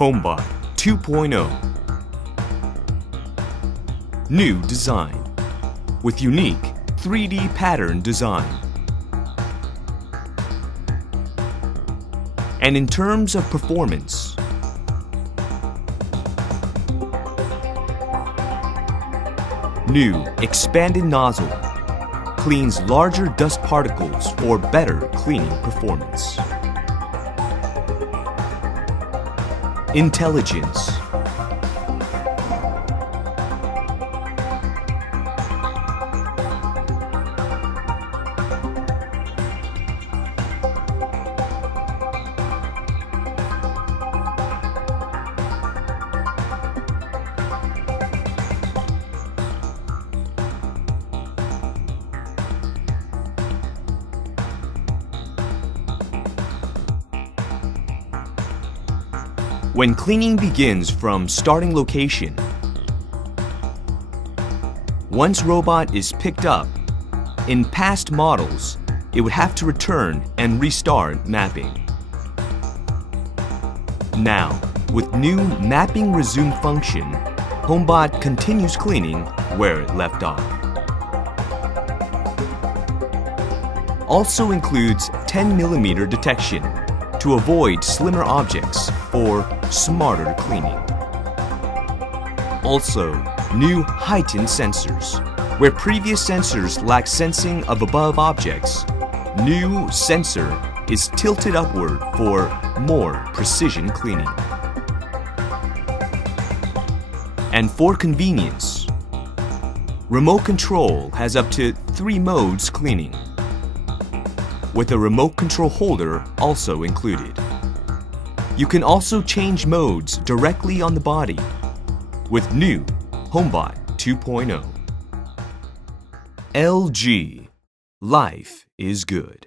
HomBot 2.0. New design with unique 3D pattern design. And in terms of performance, new expanded nozzle cleans larger dust particles for better cleaning performance. Intelligence. When cleaning begins from starting location, once robot is picked up, in past models, it would have to return and restart mapping. Now, with new mapping resume function, HomBot continues cleaning where it left off. Also includes 10mm detection to avoid slimmer objects or smarter cleaning. Also, new heightened sensors. Where previous sensors lack sensing of above objects, new sensor is tilted upward for more precision cleaning. And for convenience, remote control has up to 3 modes cleaning, with a remote control holder also included. You can also change modes directly on the body with new HomBot 2.0. LG. Life is good.